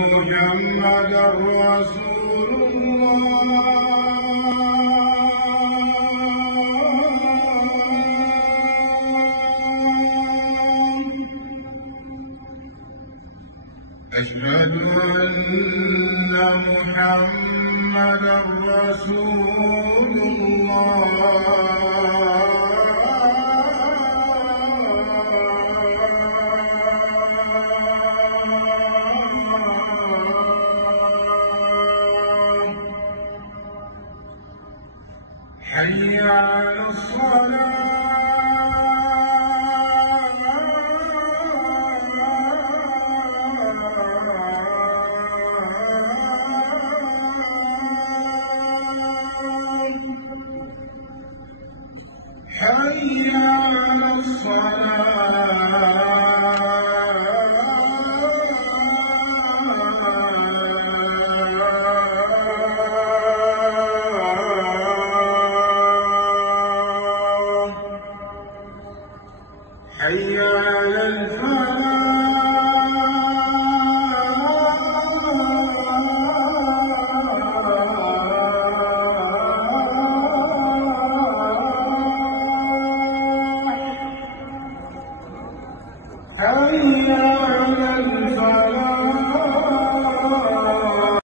محمدا رسول الله أشهد أن محمدا رسول الله حي على الصلاة حي على الصلاة حي على الفلاح حي